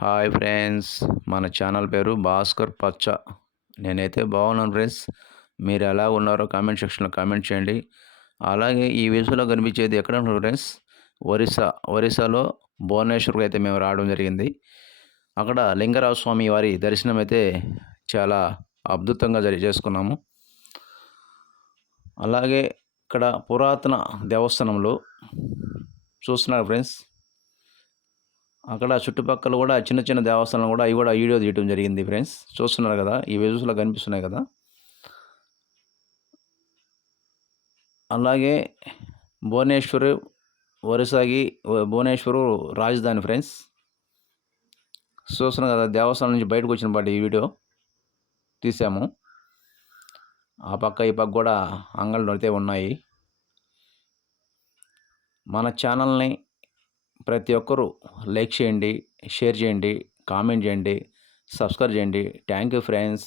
Hi friends మన channel పేరు భాస్కర్ పచ్చ. నేనైతే బాగున్నాను ఫ్రెండ్స్. మీరు ఎలా ఉన్నారో కామెంట్ సెక్షన్లో కామెంట్ చేయండి. అలాగే ఈ విజువల్లో కనిపించేది ఎక్కడ ఉన్నారు ఫ్రెండ్స్? ఒరిస్సా. ఒరిస్సాలో భువనేశ్వర్కి అయితే మేము రావడం జరిగింది. అక్కడ లింగరాజ స్వామి వారి దర్శనం అయితే చాలా అద్భుతంగా జరి చేసుకున్నాము. అలాగే ఇక్కడ పురాతన దేవస్థానంలో చూస్తున్నారు ఫ్రెండ్స్. అక్కడ చుట్టుపక్కల కూడా చిన్న చిన్న దేవస్థానం కూడా అవి కూడా వీడియో తీయడం జరిగింది ఫ్రెండ్స్. చూస్తున్నారు కదా ఈ విజువల్స్లో కనిపిస్తున్నాయి కదా. అలాగే భువనేశ్వర్ వరుసాగి భువనేశ్వరు రాజధాని ఫ్రెండ్స్. చూస్తున్నాం కదా దేవస్థానం నుంచి బయటకు వచ్చిన పాటి ఈ వీడియో తీసాము. ఆ పక్క ఈ పక్క కూడా అంగళ్ళు అయితే ఉన్నాయి. మన ఛానల్ని ప్రతి ఒక్కరూ లైక్ చేయండి షేర్ చేయండి కామెంట్ చేయండి సబ్స్క్రైబ్ చేయండి. Thank you friends.